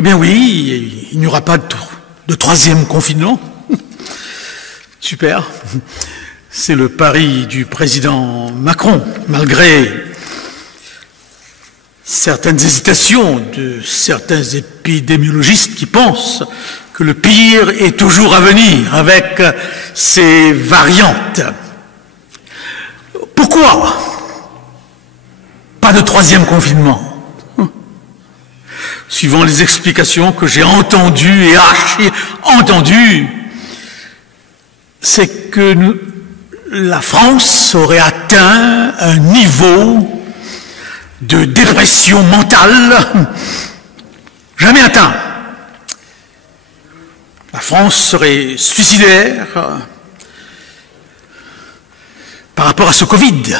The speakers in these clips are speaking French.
Eh bien oui, il n'y aura pas de troisième confinement. Super. C'est le pari du président Macron, malgré certaines hésitations de certains épidémiologistes qui pensent que le pire est toujours à venir avec ces variantes. Pourquoi pas de troisième confinement? Suivant les explications que j'ai entendues et archi-entendues, c'est que la France aurait atteint un niveau de dépression mentale jamais atteint. La France serait suicidaire par rapport à ce Covid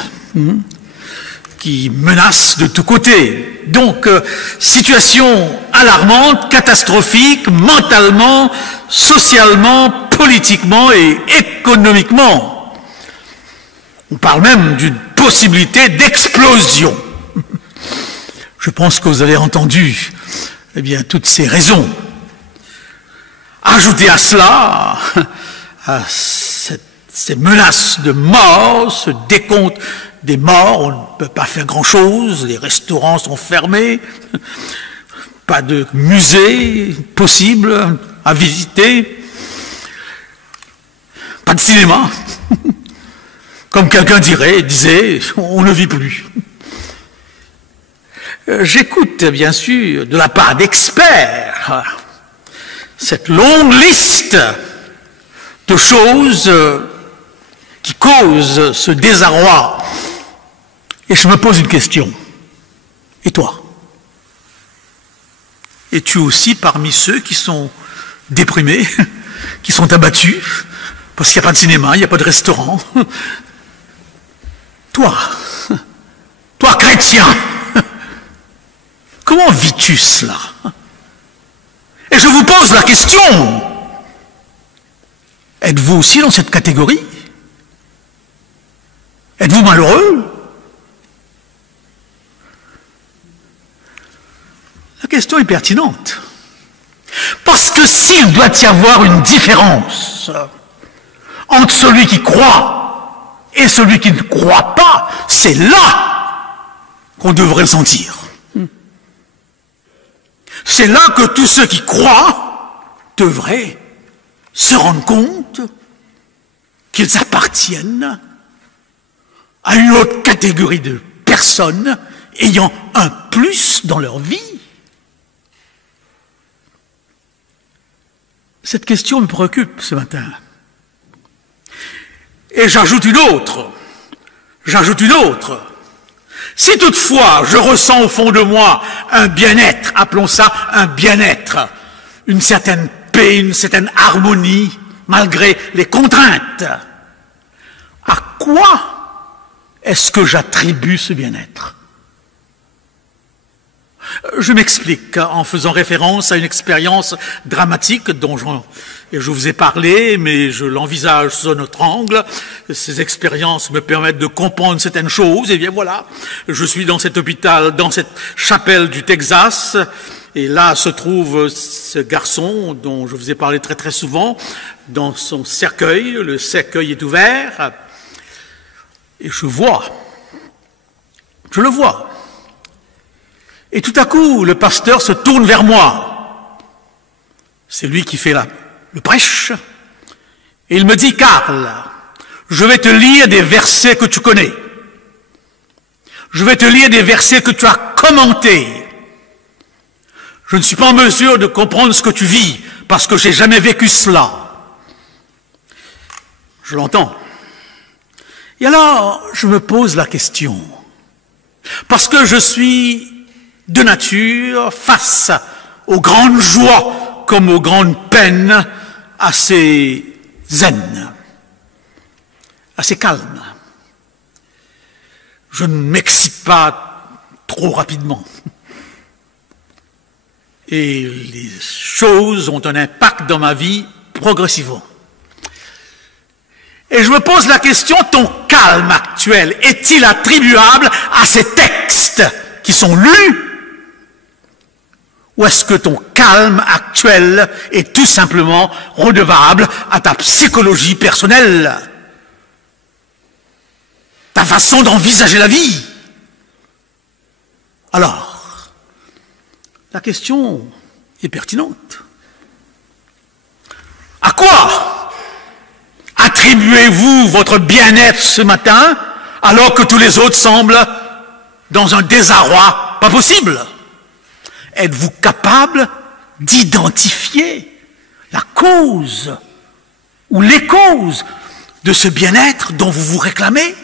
qui menace de tous côtés. Donc, situation alarmante, catastrophique, mentalement, socialement, politiquement et économiquement. On parle même d'une possibilité d'explosion. Je pense que vous avez entendu, eh bien, toutes ces raisons. Ajoutez à cela, à ces menaces de mort, ce décompte des morts, on ne peut pas faire grand-chose, les restaurants sont fermés, pas de musée possible à visiter, pas de cinéma. Comme quelqu'un disait, on ne vit plus. J'écoute, bien sûr, de la part d'experts, cette longue liste de choses qui causent ce désarroi. Et je me pose une question. Et toi? Es-tu aussi parmi ceux qui sont déprimés, qui sont abattus, parce qu'il n'y a pas de cinéma, il n'y a pas de restaurant? Toi, chrétien, comment vis-tu cela? Et je vous pose la question, êtes-vous aussi dans cette catégorie? Êtes-vous malheureux? La question est pertinente. Parce que s'il doit y avoir une différence entre celui qui croit et celui qui ne croit pas, c'est là qu'on devrait le sentir. C'est là que tous ceux qui croient devraient se rendre compte qu'ils appartiennent à une autre catégorie de personnes ayant un plus dans leur vie. Cette question me préoccupe ce matin. Et j'ajoute une autre. Si toutefois je ressens au fond de moi un bien-être, appelons ça un bien-être, une certaine paix, une certaine harmonie, malgré les contraintes, à quoi est-ce que j'attribue ce bien-être? Je m'explique en faisant référence à une expérience dramatique dont je vous ai parlé, mais je l'envisage sous un autre angle. Ces expériences me permettent de comprendre certaines choses. Et bien voilà, je suis dans cet hôpital, dans cette chapelle du Texas, et là se trouve ce garçon dont je vous ai parlé très très souvent, dans son cercueil. Le cercueil est ouvert, et je le vois. Et tout à coup, le pasteur se tourne vers moi. C'est lui qui fait le prêche. Et il me dit, Karl, je vais te lire des versets que tu connais. Je vais te lire des versets que tu as commentés. Je ne suis pas en mesure de comprendre ce que tu vis, parce que j'ai jamais vécu cela. Je l'entends. Et alors, je me pose la question. Parce que je suis de nature, face aux grandes joies comme aux grandes peines, assez zen, assez calme. Je ne m'excite pas trop rapidement. Et les choses ont un impact dans ma vie progressivement. Et je me pose la question, ton calme actuel est-il attribuable à ces textes qui sont lus? Ou est-ce que ton calme actuel est tout simplement redevable à ta psychologie personnelle, ta façon d'envisager la vie? Alors, la question est pertinente. À quoi attribuez-vous votre bien-être ce matin alors que tous les autres semblent dans un désarroi pas possible? Êtes-vous capable d'identifier la cause ou les causes de ce bien-être dont vous vous réclamez?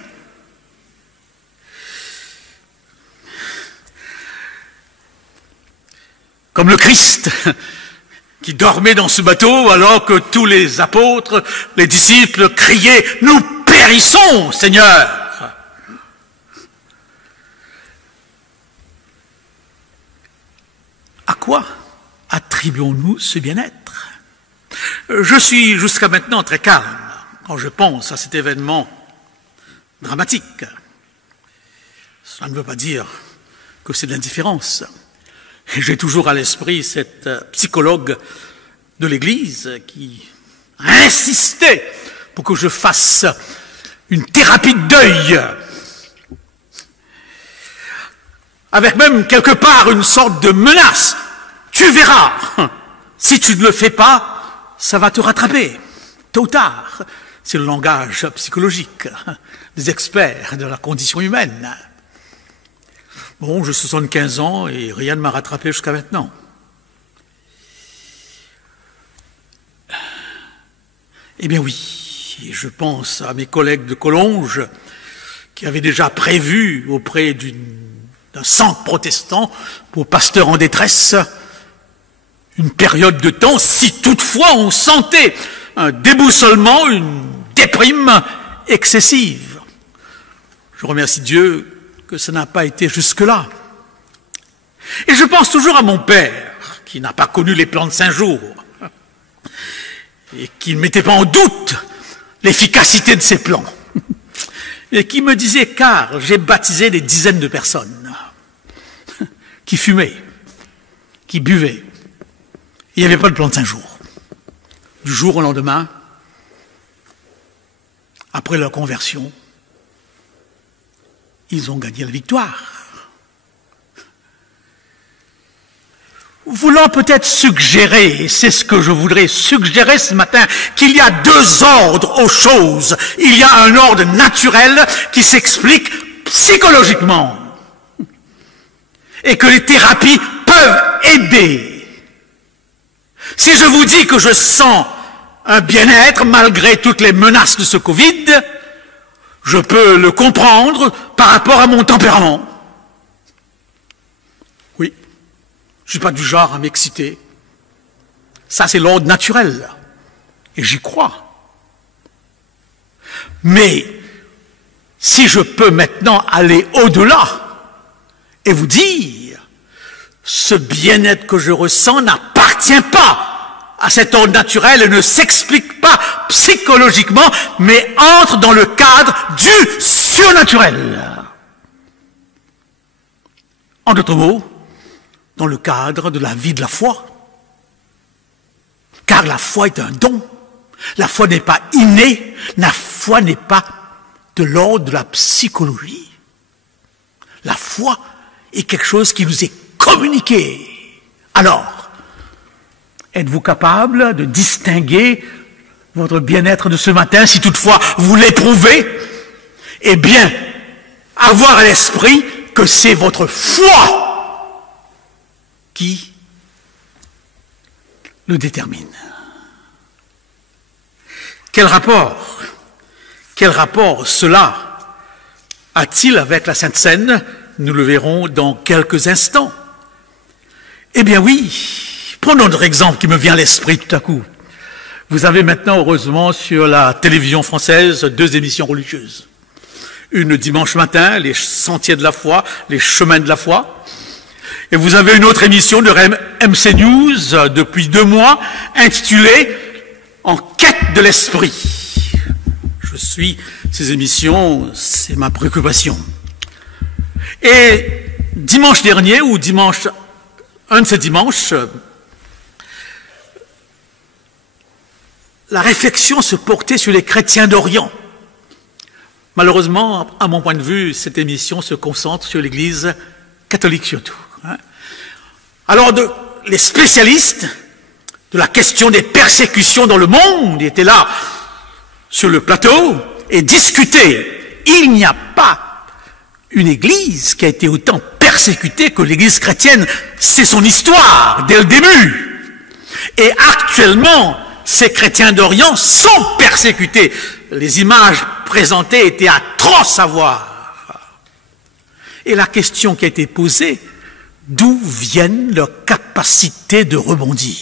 Comme le Christ qui dormait dans ce bateau alors que tous les apôtres, les disciples criaient « Nous périssons, Seigneur !» À quoi attribuons-nous ce bien-être? Je suis jusqu'à maintenant très calme quand je pense à cet événement dramatique. Cela ne veut pas dire que c'est de l'indifférence. J'ai toujours à l'esprit cette psychologue de l'Église qui a insisté pour que je fasse une thérapie de deuil, avec même quelque part une sorte de menace. Tu verras, si tu ne le fais pas, ça va te rattraper, tôt ou tard. C'est le langage psychologique des experts de la condition humaine. Bon, j'ai 75 ans et rien ne m'a rattrapé jusqu'à maintenant. Eh bien oui, je pense à mes collègues de Collonges qui avaient déjà prévu auprès d'un centre protestant pour pasteurs en détresse une période de temps si toutefois on sentait un déboussolement, une déprime excessive. Je remercie Dieu que ça n'a pas été jusque-là. Et je pense toujours à mon père, qui n'a pas connu les plans de 5 jours, et qui ne mettait pas en doute l'efficacité de ses plans, et qui me disait, car j'ai baptisé des dizaines de personnes qui fumaient, qui buvaient. Il n'y avait pas de plan de 5 jours. Du jour au lendemain, après leur conversion, ils ont gagné la victoire. Voulant peut-être suggérer, et c'est ce que je voudrais suggérer ce matin, qu'il y a 2 ordres aux choses. Il y a un ordre naturel qui s'explique psychologiquement et que les thérapies peuvent aider. Si je vous dis que je sens un bien-être malgré toutes les menaces de ce Covid, je peux le comprendre par rapport à mon tempérament. Oui, je ne suis pas du genre à m'exciter. Ça, c'est l'ordre naturel. Et j'y crois. Mais, si je peux maintenant aller au-delà et vous dire, ce bien-être que je ressens n'appartient pas à cet ordre naturel et ne s'explique pas psychologiquement, mais entre dans le cadre du surnaturel. En d'autres mots, dans le cadre de la vie de la foi. Car la foi est un don. La foi n'est pas innée. La foi n'est pas de l'ordre de la psychologie. La foi est quelque chose qui nous est communiqué. Alors, êtes-vous capable de distinguer votre bien-être de ce matin, si toutefois vous l'éprouvez? Eh bien, avoir à l'esprit que c'est votre foi qui le détermine. Quel rapport cela a-t-il avec la Sainte Seine? Nous le verrons dans quelques instants. Eh bien oui, prenons notre exemple qui me vient à l'esprit tout à coup. Vous avez maintenant, heureusement, sur la télévision française, 2 émissions religieuses. Une dimanche matin, les Sentiers de la foi, les Chemins de la foi. Et vous avez une autre émission de MC News, depuis 2 mois, intitulée « En quête de l'esprit ». Je suis ces émissions, c'est ma préoccupation. Et dimanche dernier, ou dimanche un de ces dimanches, la réflexion se portait sur les chrétiens d'Orient. Malheureusement, à mon point de vue, cette émission se concentre sur l'Église catholique surtout. Alors, les spécialistes de la question des persécutions dans le monde étaient là, sur le plateau, et discutaient. Il n'y a pas une Église qui a été autant persécutée que l'Église chrétienne. C'est son histoire, dès le début. Et actuellement, ces chrétiens d'Orient sont persécutés. Les images présentées étaient atroces à voir. Et la question qui a été posée, d'où viennent leurs capacités de rebondir?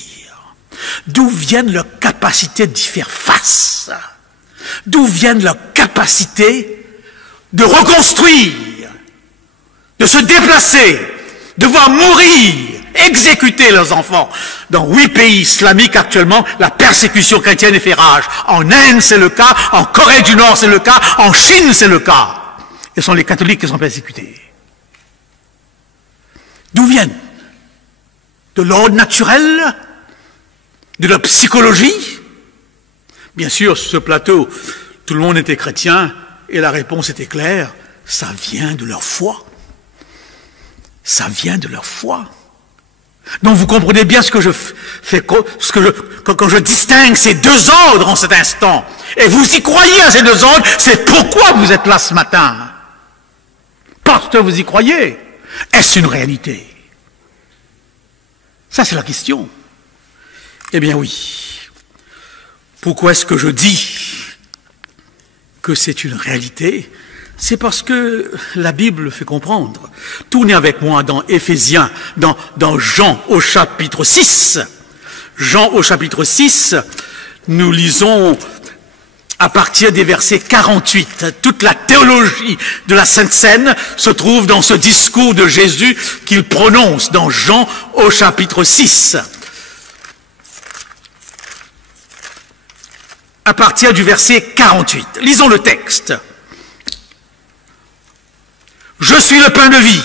D'où viennent leurs capacités d'y faire face? D'où viennent leurs capacités de reconstruire, de se déplacer, de voir mourir, exécuter leurs enfants? Dans 8 pays islamiques actuellement, la persécution chrétienne est fait rage. En Inde, c'est le cas. En Corée du Nord, c'est le cas. En Chine, c'est le cas. Ce sont les catholiques qui sont persécutés. D'où viennent? De l'ordre naturel? De la psychologie? Bien sûr, sur ce plateau, tout le monde était chrétien et la réponse était claire. Ça vient de leur foi. Ça vient de leur foi. Donc vous comprenez bien ce que je fais, quand je distingue ces deux ordres en cet instant. Et vous y croyez à ces deux ordres, c'est pourquoi vous êtes là ce matin. Parce que vous y croyez. Est-ce une réalité? Ça, c'est la question. Eh bien oui. Pourquoi est-ce que je dis que c'est une réalité? C'est parce que la Bible fait comprendre. Tournez avec moi dans Éphésiens, dans Jean au chapitre 6. Jean au chapitre 6, nous lisons à partir des versets 48. Toute la théologie de la Sainte Seine se trouve dans ce discours de Jésus qu'il prononce dans Jean au chapitre 6. À partir du verset 48. Lisons le texte. Je suis le pain de vie.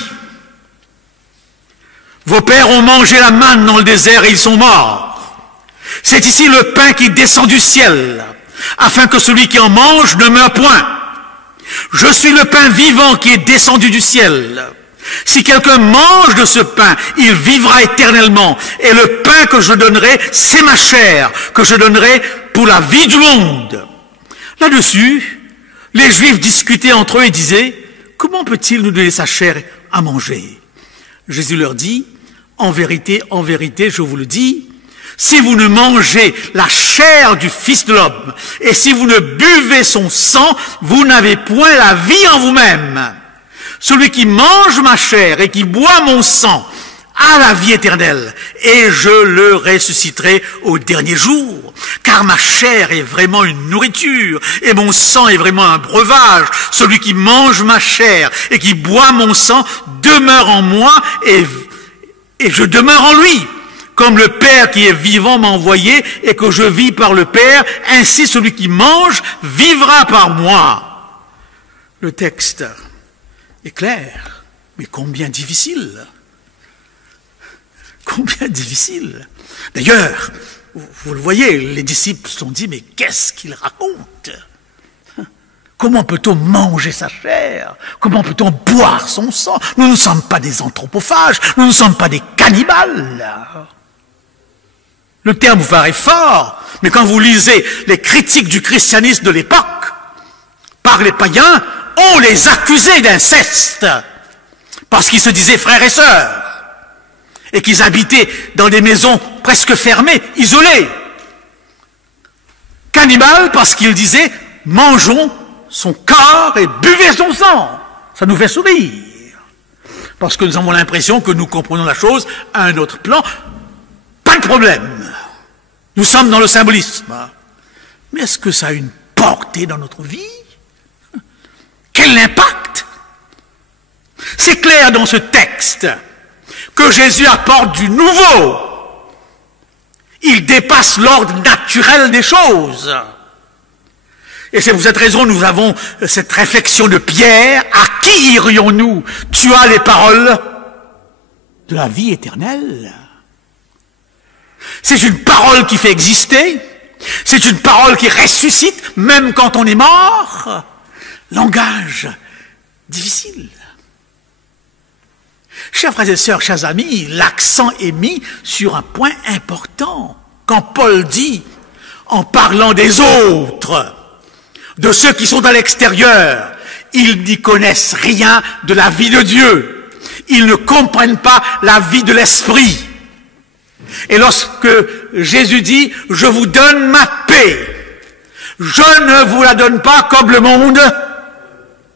Vos pères ont mangé la manne dans le désert et ils sont morts. C'est ici le pain qui descend du ciel, afin que celui qui en mange ne meure point. Je suis le pain vivant qui est descendu du ciel. Si quelqu'un mange de ce pain, il vivra éternellement. Et le pain que je donnerai, c'est ma chair, que je donnerai pour la vie du monde. Là-dessus, les Juifs discutaient entre eux et disaient, comment peut-il nous donner sa chair à manger? Jésus leur dit, en vérité, je vous le dis, si vous ne mangez la chair du Fils de l'homme, et si vous ne buvez son sang, vous n'avez point la vie en vous-même. Celui qui mange ma chair et qui boit mon sang a la vie éternelle, et je le ressusciterai au dernier jour. Car ma chair est vraiment une nourriture, et mon sang est vraiment un breuvage. Celui qui mange ma chair et qui boit mon sang demeure en moi, et je demeure en lui. Comme le Père qui est vivant m'a envoyé, et que je vis par le Père, ainsi celui qui mange vivra par moi. Le texte est clair, mais combien difficile. Combien difficile. D'ailleurs, vous le voyez, les disciples se sont dit, mais qu'est-ce qu'il raconte? Comment peut-on manger sa chair? Comment peut-on boire son sang? Nous ne sommes pas des anthropophages, nous ne sommes pas des cannibales. Le terme vous paraît fort, mais quand vous lisez les critiques du christianisme de l'époque, par les païens, on les accusait d'inceste, parce qu'ils se disaient frères et sœurs, et qu'ils habitaient dans des maisons presque fermées, isolées. Cannibales, parce qu'ils disaient, mangeons son corps et buvez son sang. Ça nous fait sourire, parce que nous avons l'impression que nous comprenons la chose à un autre plan. Pas de problème. Nous sommes dans le symbolisme. Mais est-ce que ça a une portée dans notre vie? Quel impact? C'est clair dans ce texte que Jésus apporte du nouveau. Il dépasse l'ordre naturel des choses. Et c'est pour cette raison que nous avons cette réflexion de Pierre. À qui irions-nous? Tu as les paroles de la vie éternelle. C'est une parole qui fait exister, c'est une parole qui ressuscite même quand on est mort. Langage difficile. Chers frères et sœurs, chers amis, l'accent est mis sur un point important. Quand Paul dit, en parlant des autres, de ceux qui sont à l'extérieur, ils n'y connaissent rien de la vie de Dieu. Ils ne comprennent pas la vie de l'esprit. Et lorsque Jésus dit, je vous donne ma paix, je ne vous la donne pas comme le monde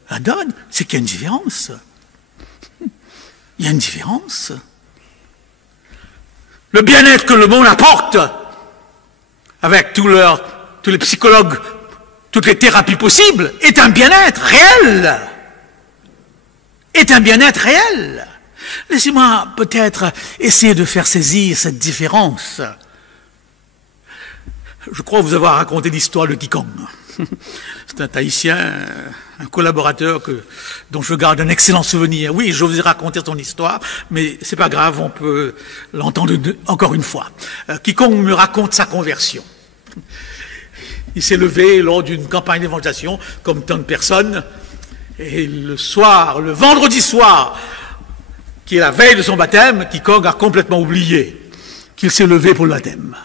la donne, c'est qu'il y a une différence. Il y a une différence. Le bien-être que le monde apporte, avec tous les psychologues, toutes les thérapies possibles, est un bien-être réel. Est un bien-être réel. Laissez-moi peut-être essayer de faire saisir cette différence. Je crois vous avoir raconté l'histoire de Kikong. C'est un Tahitien, un collaborateur dont je garde un excellent souvenir. Oui, je vous ai raconté son histoire, mais c'est pas grave, on peut l'entendre encore une fois. Kikong me raconte sa conversion. Il s'est levé lors d'une campagne d'évangélisation, comme tant de personnes, et le vendredi soir, qui est la veille de son baptême, Kikong a complètement oublié qu'il s'est levé pour le baptême.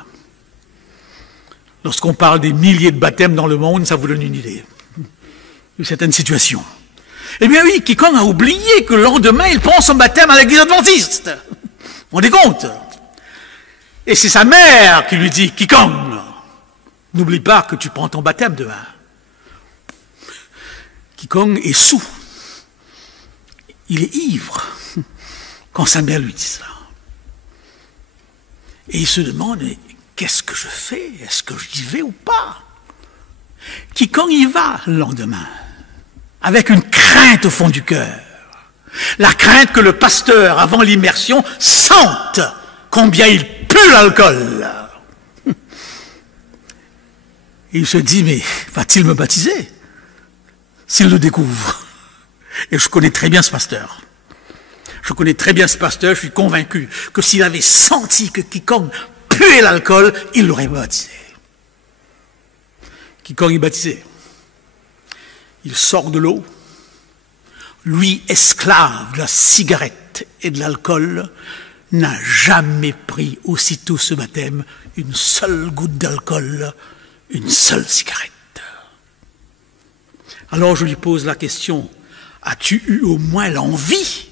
Lorsqu'on parle des milliers de baptêmes dans le monde, ça vous donne une idée de certaines situations. Eh bien oui, Kikong a oublié que le lendemain, il prend son baptême à l'église adventiste. Vous vous rendez compte? Et c'est sa mère qui lui dit, Kikong, n'oublie pas que tu prends ton baptême demain. Kikong est saoul. Il est ivre quand sa mère lui dit ça. Et il se demande, qu'est-ce que je fais? Est-ce que j'y vais ou pas? Kikong y va le lendemain, avec une crainte au fond du cœur. La crainte que le pasteur, avant l'immersion, sente combien il pue l'alcool. Et il se dit, mais va-t-il me baptiser s'il le découvre? Et je connais très bien ce pasteur. Je connais très bien ce pasteur, je suis convaincu que s'il avait senti que Kikong puait l'alcool, il l'aurait baptisé. Kikong est baptisé. Il sort de l'eau. Lui, esclave de la cigarette et de l'alcool, n'a jamais pris aussitôt ce baptême une seule goutte d'alcool, une seule cigarette. Alors je lui pose la question, as-tu eu au moins l'envie?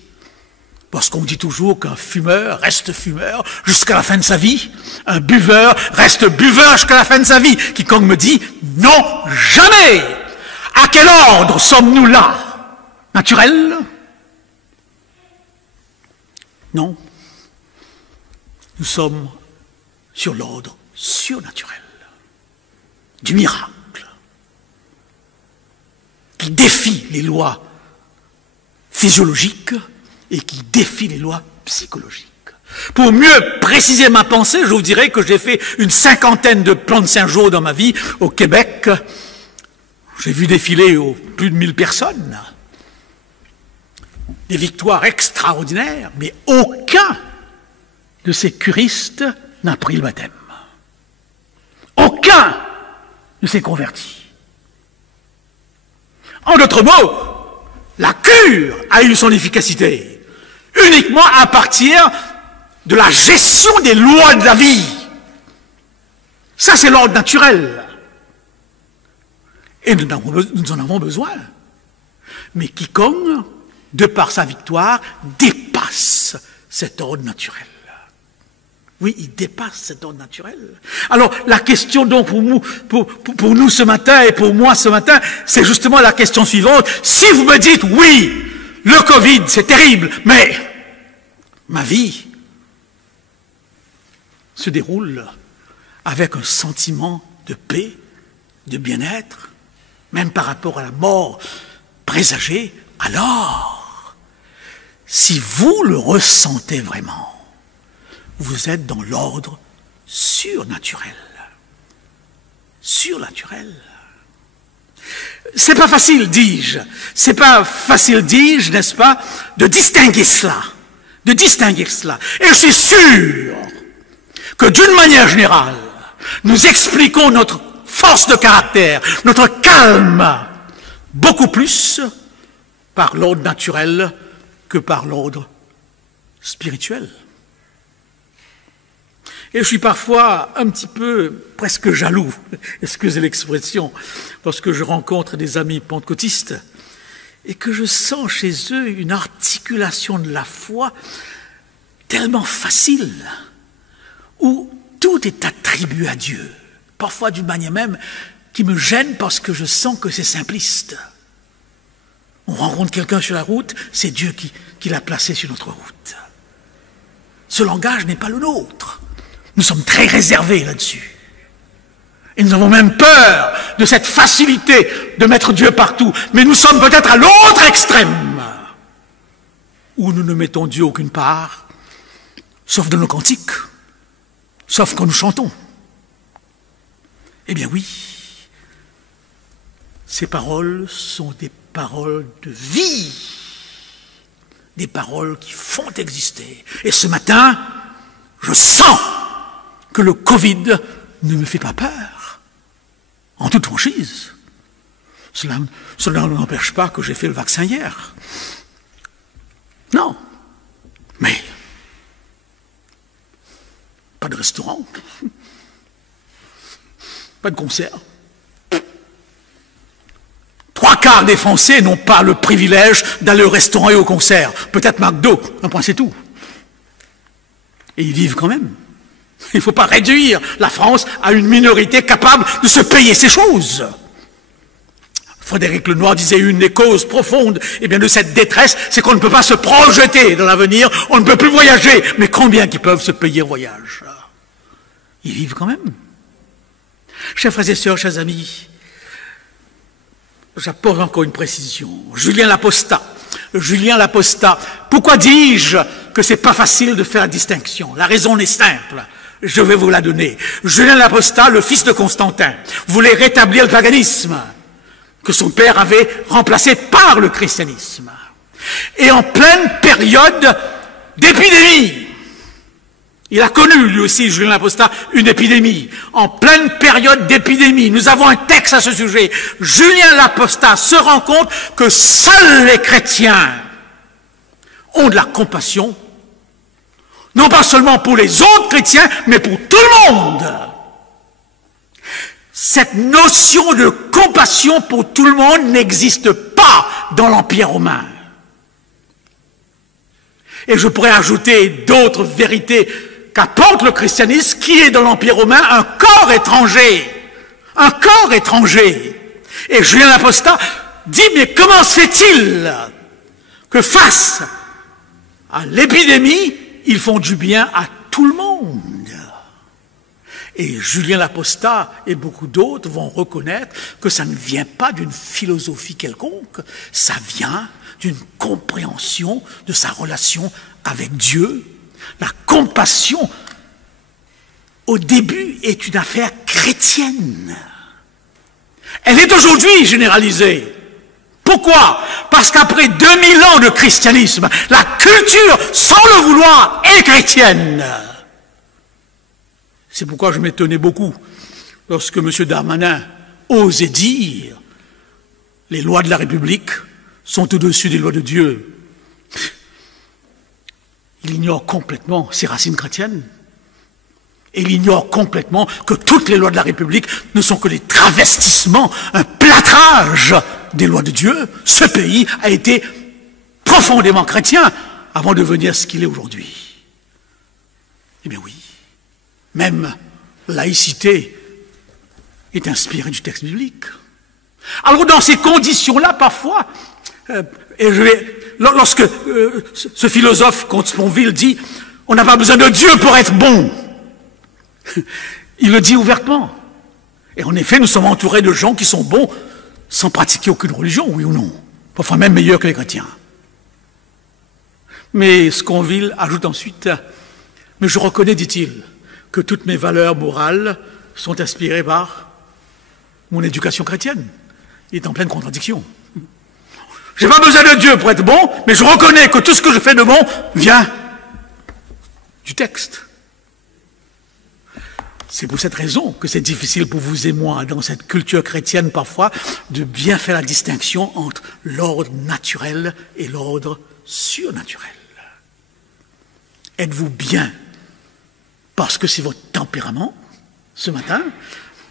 Parce qu'on dit toujours qu'un fumeur reste fumeur jusqu'à la fin de sa vie, un buveur reste buveur jusqu'à la fin de sa vie. Quiconque me dit, non, jamais! À quel ordre sommes-nous là? Naturel? Non. Nous sommes sur l'ordre surnaturel, du miracle, qui défie les lois physiologiques et qui défie les lois psychologiques. Pour mieux préciser ma pensée, je vous dirais que j'ai fait une 50aine de plans de 5 jours dans ma vie au Québec. J'ai vu défiler plus de 1000 personnes. Des victoires extraordinaires, mais aucun de ces curistes n'a pris le baptême. Aucun ne s'est converti. En d'autres mots, la cure a eu son efficacité uniquement à partir de la gestion des lois de la vie. Ça, c'est l'ordre naturel. Et nous en avons besoin. Mais Kikong, de par sa victoire, dépasse cet ordre naturel. Oui, il dépasse cet ordre naturel. Alors, la question donc pour nous ce matin et pour moi ce matin, c'est justement la question suivante. Si vous me dites, oui, le Covid, c'est terrible, mais ma vie se déroule avec un sentiment de paix, de bien-être, même par rapport à la mort présagée, alors, si vous le ressentez vraiment, vous êtes dans l'ordre surnaturel. Surnaturel. C'est pas facile, dis-je. C'est pas facile, dis-je, n'est-ce pas, de distinguer cela. de distinguer cela. Et je suis sûr que d'une manière générale, nous expliquons notre force de caractère, notre calme, beaucoup plus par l'ordre naturel que par l'ordre spirituel. Et je suis parfois un petit peu presque jaloux, excusez l'expression, lorsque je rencontre des amis pentecôtistes et que je sens chez eux une articulation de la foi tellement facile, où tout est attribué à Dieu, parfois d'une manière même qui me gêne parce que je sens que c'est simpliste. On rencontre quelqu'un sur la route, c'est Dieu qui l'a placé sur notre route. Ce langage n'est pas le nôtre. Nous sommes très réservés là-dessus. Et nous avons même peur de cette facilité de mettre Dieu partout. Mais nous sommes peut-être à l'autre extrême, où nous ne mettons Dieu aucune part, sauf dans nos cantiques, sauf quand nous chantons. Eh bien oui, ces paroles sont des paroles de vie, des paroles qui font exister. Et ce matin, je sens que le Covid ne me fait pas peur, en toute franchise. Cela n'empêche pas que j'ai fait le vaccin hier. Non. Mais, pas de restaurant, pas de concert. 3/4 des Français n'ont pas le privilège d'aller au restaurant et au concert. Peut-être McDo, un point c'est tout. Et ils vivent quand même. Il ne faut pas réduire la France à une minorité capable de se payer ces choses. Frédéric Lenoir disait une des causes profondes de cette détresse, c'est qu'on ne peut pas se projeter dans l'avenir, on ne peut plus voyager. Mais combien qui peuvent se payer un voyage? Ils vivent quand même. Chers frères et sœurs, chers amis, j'apporte encore une précision. Julien l'Apostat. Pourquoi dis-je que c'est pas facile de faire la distinction? La raison est simple. Je vais vous la donner. Julien l'Apostat, le fils de Constantin, voulait rétablir le paganisme que son père avait remplacé par le christianisme. Et en pleine période d'épidémie, il a connu, lui aussi, Julien l'Apostat, une épidémie. En pleine période d'épidémie, nous avons un texte à ce sujet. Julien l'Apostat se rend compte que seuls les chrétiens ont de la compassion, non pas seulement pour les autres chrétiens, mais pour tout le monde. Cette notion de compassion pour tout le monde n'existe pas dans l'Empire romain. Et je pourrais ajouter d'autres vérités qu'apporte le christianisme, qui est dans l'Empire romain un corps étranger. Un corps étranger. Et Julien l'Apostat dit, mais comment se fait-il que face à l'épidémie, ils font du bien à tout le monde? Et Julien l'Apostat et beaucoup d'autres vont reconnaître que ça ne vient pas d'une philosophie quelconque, ça vient d'une compréhension de sa relation avec Dieu. La compassion, au début, est une affaire chrétienne. Elle est aujourd'hui généralisée. Pourquoi? Parce qu'après 2000 ans de christianisme, la culture, sans le vouloir, est chrétienne. C'est pourquoi je m'étonnais beaucoup lorsque M. Darmanin osait dire « les lois de la République sont au-dessus des lois de Dieu ». Il ignore complètement ses racines chrétiennes. Et il ignore complètement que toutes les lois de la République ne sont que des travestissements, un plâtrage des lois de Dieu. Ce pays a été profondément chrétien avant de devenir ce qu'il est aujourd'hui. Eh bien oui, même laïcité est inspirée du texte biblique. Alors dans ces conditions-là, parfois, lorsque ce philosophe Comte Sponville dit « on n'a pas besoin de Dieu pour être bon », il le dit ouvertement. Et en effet, nous sommes entourés de gens qui sont bons sans pratiquer aucune religion, oui ou non, parfois même meilleurs que les chrétiens. Mais Sponville ajoute ensuite « mais je reconnais, dit-il, que toutes mes valeurs morales sont inspirées par mon éducation chrétienne. » Il est en pleine contradiction. J'ai pas besoin de Dieu pour être bon, mais je reconnais que tout ce que je fais de bon vient du texte. C'est pour cette raison que c'est difficile pour vous et moi, dans cette culture chrétienne parfois, de bien faire la distinction entre l'ordre naturel et l'ordre surnaturel. Êtes-vous bien parce que c'est votre tempérament ce matin,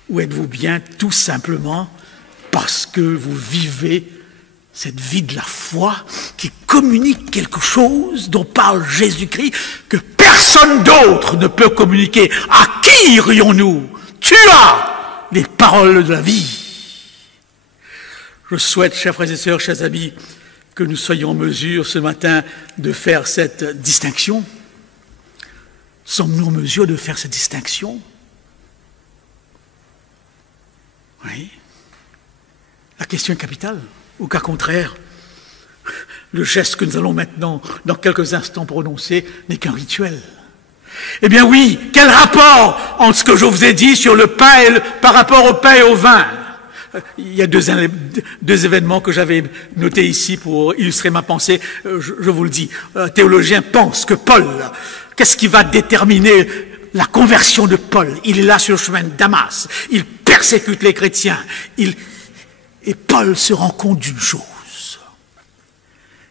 ou êtes-vous bien tout simplement parce que vous vivez cette vie de la foi qui communique quelque chose dont parle Jésus-Christ que personne d'autre ne peut communiquer? À qui irions-nous? Tu as les paroles de la vie. Je souhaite, chers frères et sœurs, chers amis, que nous soyons en mesure ce matin de faire cette distinction. Sommes-nous en mesure de faire cette distinction? Oui. La question est capitale. Au cas contraire, le geste que nous allons maintenant, dans quelques instants, prononcer n'est qu'un rituel. Eh bien oui, quel rapport entre ce que je vous ai dit sur le pain par rapport au pain et au vin? Il y a deux événements que j'avais notés ici pour illustrer ma pensée. Je vous le dis, un théologien pense que Paul, qu'est-ce qui va déterminer la conversion de Paul? Il est là sur le chemin de Damas, il persécute les chrétiens, et Paul se rend compte d'une chose,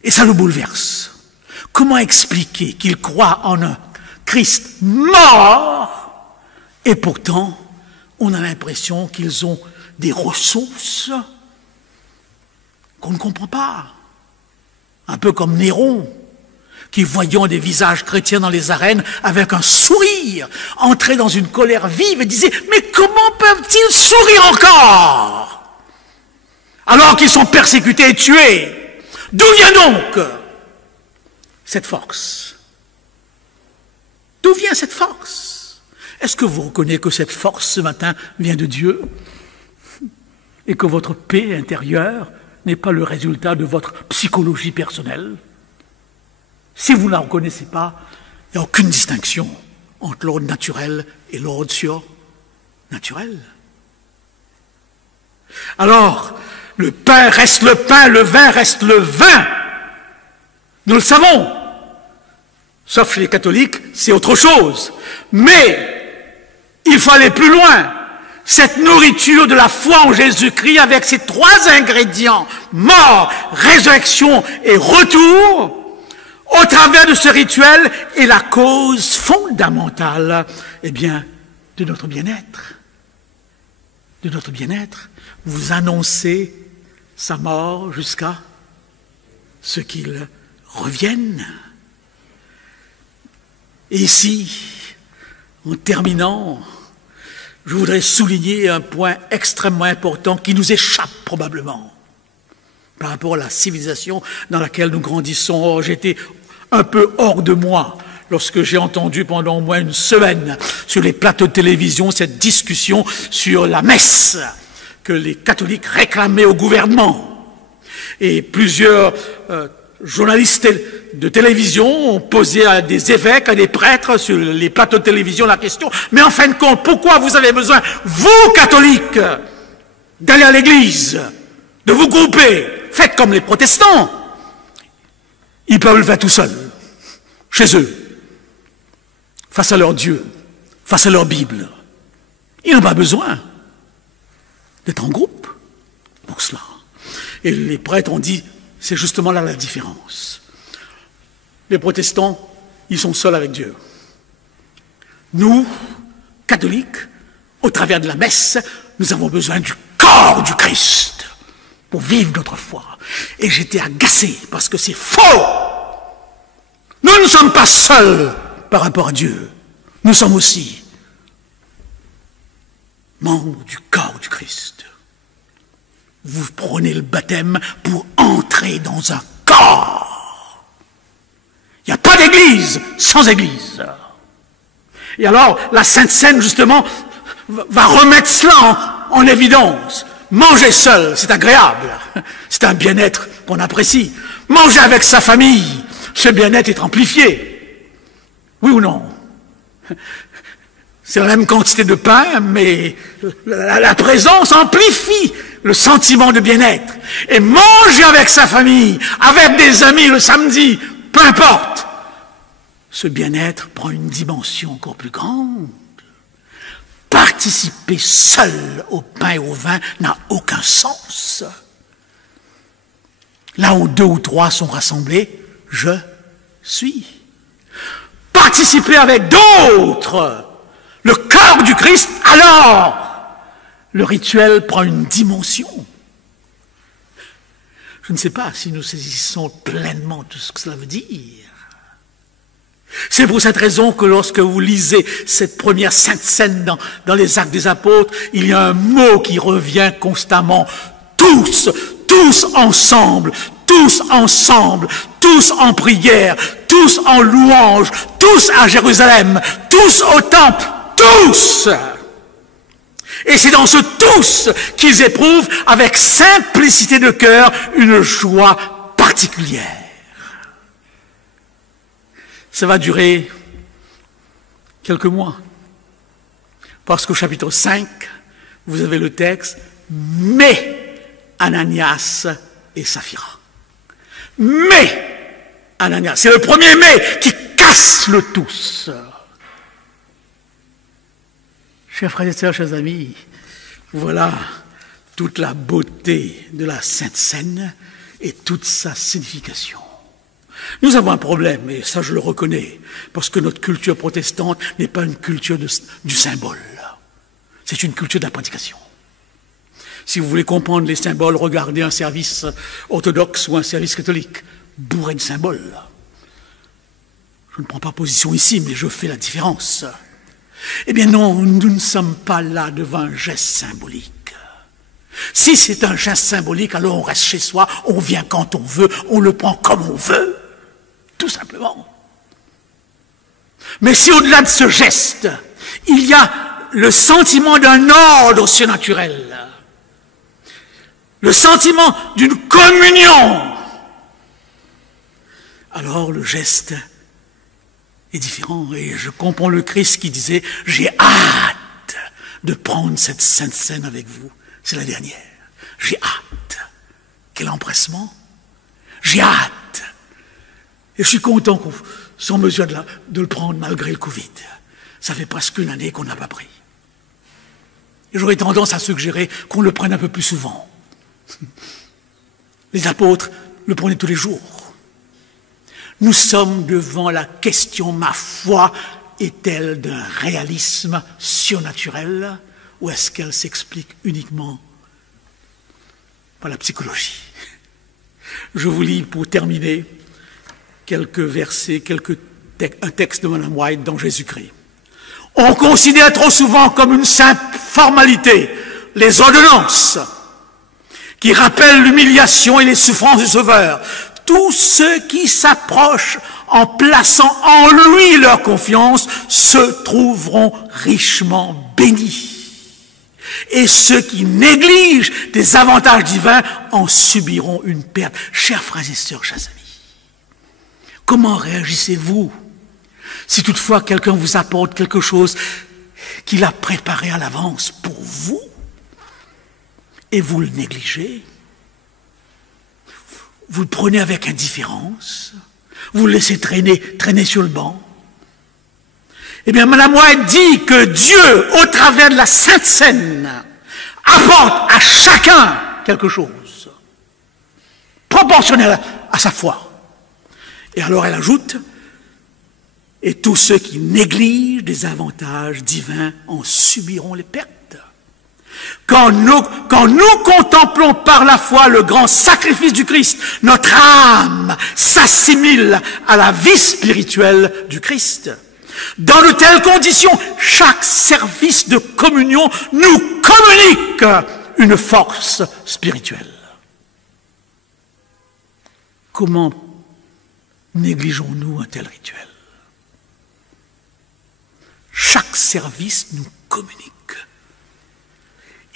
et ça le bouleverse. Comment expliquer qu'il croit en un Christ mort, et pourtant, on a l'impression qu'ils ont des ressources qu'on ne comprend pas. Un peu comme Néron, qui, voyant des visages chrétiens dans les arènes, avec un sourire, entrait dans une colère vive et disait « Mais comment peuvent-ils sourire encore ?» alors qu'ils sont persécutés et tués? D'où vient donc cette force? D'où vient cette force? Est-ce que vous reconnaissez que cette force ce matin vient de Dieu et que votre paix intérieure n'est pas le résultat de votre psychologie personnelle? Si vous ne la reconnaissez pas, il n'y a aucune distinction entre l'ordre naturel et l'ordre surnaturel. Alors, le pain reste le pain, le vin reste le vin. Nous le savons. Sauf chez les catholiques, c'est autre chose. Mais il faut aller plus loin. Cette nourriture de la foi en Jésus-Christ avec ces trois ingrédients, mort, résurrection et retour, au travers de ce rituel, est la cause fondamentale, eh bien, de notre bien-être. De notre bien-être. Vous annoncez sa mort jusqu'à ce qu'il revienne. Et ici, en terminant, je voudrais souligner un point extrêmement important qui nous échappe probablement par rapport à la civilisation dans laquelle nous grandissons. Or, j'étais un peu hors de moi lorsque j'ai entendu pendant au moins une semaine sur les plateaux de télévision cette discussion sur la messe que les catholiques réclamaient au gouvernement. Et plusieurs journalistes de télévision ont posé à des évêques, à des prêtres sur les plateaux de télévision la question, mais en fin de compte, pourquoi vous avez besoin, vous catholiques, d'aller à l'église, de vous grouper? Faites comme les protestants. Ils peuvent le faire tout seuls, chez eux, face à leur Dieu, face à leur Bible. Ils n'ont pas besoin d'être en groupe pour cela. Et les prêtres ont dit, c'est justement là la différence. Les protestants, ils sont seuls avec Dieu. Nous, catholiques, au travers de la messe, nous avons besoin du corps du Christ pour vivre notre foi. Et j'étais agacé parce que c'est faux. Nous ne sommes pas seuls par rapport à Dieu. Nous sommes aussi membres du corps du Christ. Vous prenez le baptême pour entrer dans un corps. Il n'y a pas d'église sans église. Et alors, la Sainte Seine, justement, va remettre cela en évidence. Manger seul, c'est agréable. C'est un bien-être qu'on apprécie. Manger avec sa famille, ce bien-être est amplifié. Oui ou non? C'est la même quantité de pain, mais la présence amplifie le sentiment de bien-être. Et manger avec sa famille, avec des amis le samedi, peu importe, ce bien-être prend une dimension encore plus grande. Participer seul au pain et au vin n'a aucun sens. Là où 2 ou 3 sont rassemblés, je suis. Participer avec d'autres, le corps du Christ, alors le rituel prend une dimension. Je ne sais pas si nous saisissons pleinement tout ce que cela veut dire. C'est pour cette raison que lorsque vous lisez cette première sainte scène dans les Actes des Apôtres, il y a un mot qui revient constamment. Tous, tous ensemble, tous ensemble, tous en prière, tous en louange, tous à Jérusalem, tous au temple, tous. Et c'est dans ce tous qu'ils éprouvent avec simplicité de cœur une joie particulière. Ça va durer quelques mois. Parce qu'au chapitre 5, vous avez le texte « Mais Ananias et Saphira ». Mais Ananias, c'est le premier « mais » qui casse le tous. Chers frères et sœurs, chers amis, voilà toute la beauté de la Sainte Seine et toute sa signification. Nous avons un problème, et ça je le reconnais, parce que notre culture protestante n'est pas une culture du symbole. C'est une culture de la prédication. Si vous voulez comprendre les symboles, regardez un service orthodoxe ou un service catholique, bourré de symboles. Je ne prends pas position ici, mais je fais la différence. Eh bien non, nous ne sommes pas là devant un geste symbolique. Si c'est un geste symbolique, alors on reste chez soi, on vient quand on veut, on le prend comme on veut. Tout simplement. Mais si au-delà de ce geste, il y a le sentiment d'un ordre surnaturel, le sentiment d'une communion, alors le geste est différent. Et je comprends le Christ qui disait « J'ai hâte de prendre cette sainte scène avec vous. » C'est la dernière. J'ai hâte. Quel empressement. J'ai hâte. Et je suis content qu'on soit en mesure de le prendre malgré le Covid. Ça fait presque une année qu'on n'a pas pris. Et j'aurais tendance à suggérer qu'on le prenne un peu plus souvent. Les apôtres le prenaient tous les jours. Nous sommes devant la question, ma foi est-elle d'un réalisme surnaturel ou est-ce qu'elle s'explique uniquement par la psychologie? Je vous lis pour terminer quelques versets, un texte de Mme White dans Jésus-Christ. On considère trop souvent comme une simple formalité les ordonnances qui rappellent l'humiliation et les souffrances du Sauveur. Tous ceux qui s'approchent en plaçant en lui leur confiance se trouveront richement bénis. Et ceux qui négligent des avantages divins en subiront une perte. Chers frères et sœurs, chers amis, comment réagissez-vous si toutefois quelqu'un vous apporte quelque chose qu'il a préparé à l'avance pour vous et vous le négligez? Vous le prenez avec indifférence, vous le laissez traîner sur le banc. Eh bien, Mme White dit que Dieu, au travers de la Sainte Seine, apporte à chacun quelque chose, proportionnel à sa foi. Et alors elle ajoute, et tous ceux qui négligent des avantages divins en subiront les pertes. Quand nous contemplons par la foi le grand sacrifice du Christ, notre âme s'assimile à la vie spirituelle du Christ. Dans de telles conditions, chaque service de communion nous communique une force spirituelle. Comment négligeons-nous un tel rituel? Chaque service nous communique.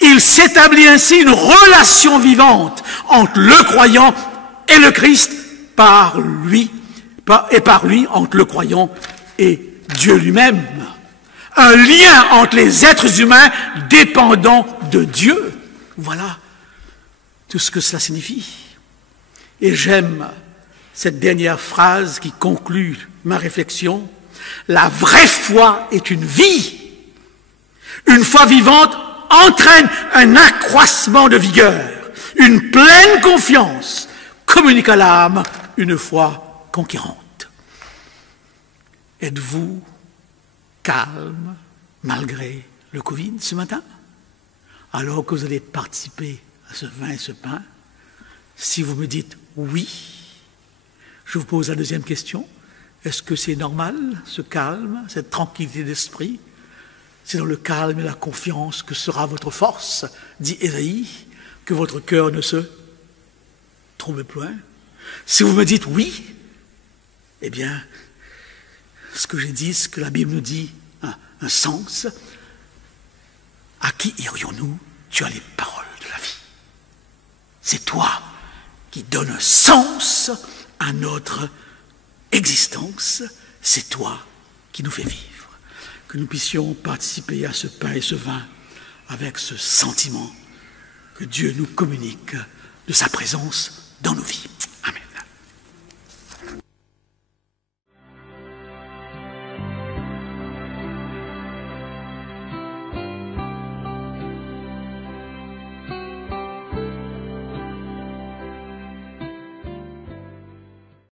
Il s'établit ainsi une relation vivante entre le croyant et le Christ, par lui entre le croyant et Dieu lui-même. Un lien entre les êtres humains dépendant de Dieu. Voilà tout ce que cela signifie. Et j'aime cette dernière phrase qui conclut ma réflexion. La vraie foi est une vie. Une foi vivante entraîne un accroissement de vigueur, une pleine confiance, communique à l'âme une foi conquérante. Êtes-vous calme malgré le Covid ce matin? Alors que vous allez participer à ce vin et ce pain, si vous me dites oui, je vous pose la deuxième question. Est-ce que c'est normal, ce calme, cette tranquillité d'esprit? C'est dans le calme et la confiance que sera votre force, dit Ésaïe, que votre cœur ne se trouble point. Si vous me dites oui, eh bien, ce que j'ai dit, ce que la Bible nous dit, un sens. À qui irions-nous? Tu as les paroles de la vie. C'est toi qui donnes un sens à notre existence. C'est toi qui nous fais vivre. Que nous puissions participer à ce pain et ce vin avec ce sentiment que Dieu nous communique de sa présence dans nos vies.